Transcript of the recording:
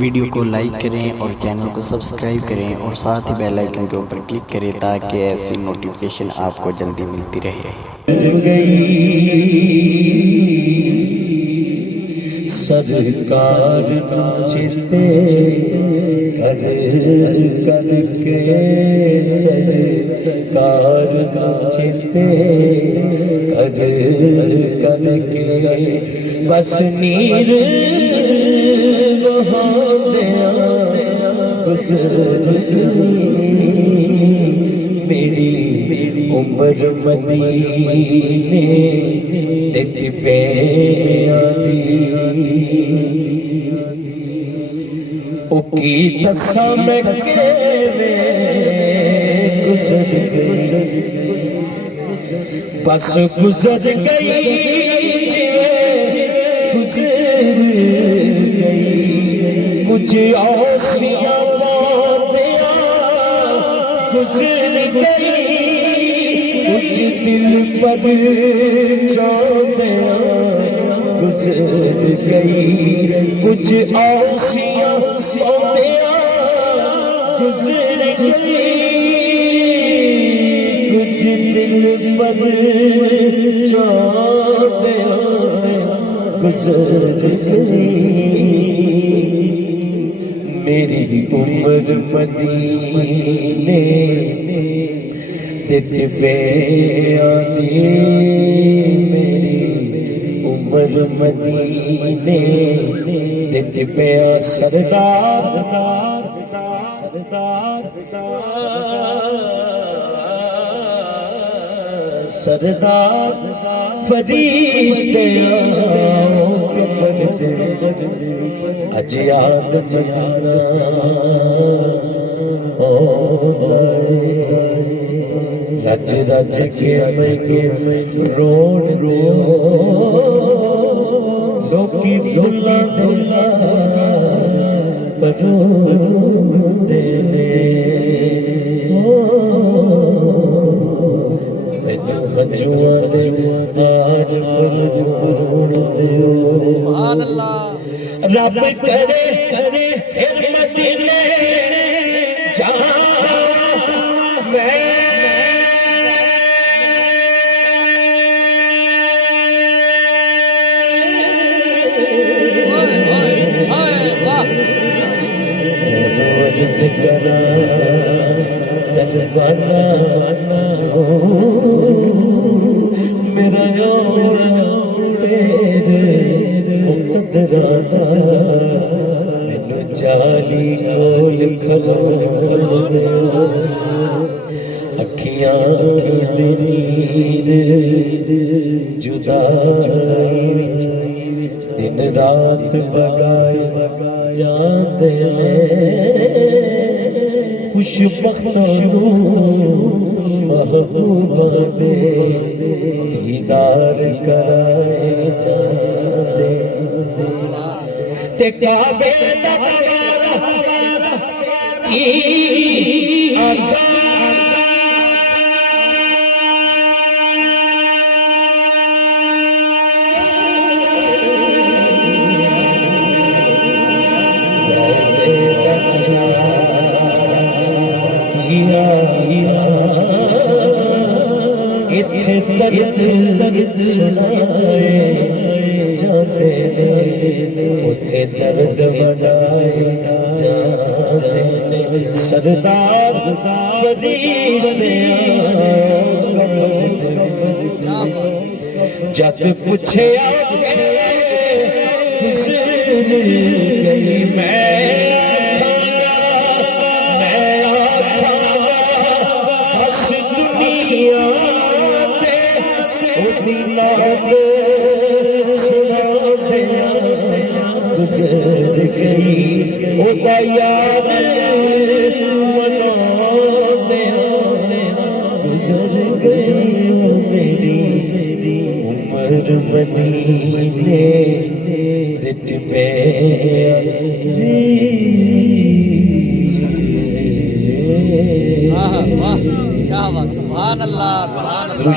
Video کو like کریں اور چینل کو سبسکرائب کریں اور ساتھ ہی بیل آئیکن کے اوپر کلک کریں تاکہ ایسی نوٹیفیکیشن آپ کو جلدی ملتی رہے۔ سرکار ناچتے کر کر کے، سرکار ناچتے کر کر کے، بس نیر بہا دیا میری عمر مدینے تیت پہ آدھی، او کی تسا میں کیوے گزر گئی، بس گزر گئی گزر گئی، کچھ آسیاں باندیاں گزر گئی، کچھ دل پر چاندیاں گزر گئی، کچھ آسیاں باندیاں گزر گئی، کچھ دل پر چاندیاں گزر گئی، میری عمر مدینے تیت پہ آدھی، میری عمر مدینے تیت پہ سردار سردار فرشتیاں اج یاد جانا رج رج کے میں رون لوکی ڈھلا ڈھلا کرو دینے، بجوان آج پر سبحان اللہ، رب کرے پھر مدینے جہاں میں ذکرہ تلوانا میرا پھر مقدرانا مینو چالی کول کھلو اکھیاں دی نیر جدائی دن رات بگائے جاندے خوش بختوں محبوباں دے دیدار کرائے جاندے، تے کعبے دا کی آقا اتھے درد سنائے جاتے اتھے درد بڑھائے جاتے، سردار فرشتیاں جد پوچھے آگے گزر گئی، میں گزر گئی او دا یاد منا دیا گزر گئی، میری عمر مدینے تیت پہ آدھی۔ واہ کیا بات، سبحان اللہ سبحان اللہ۔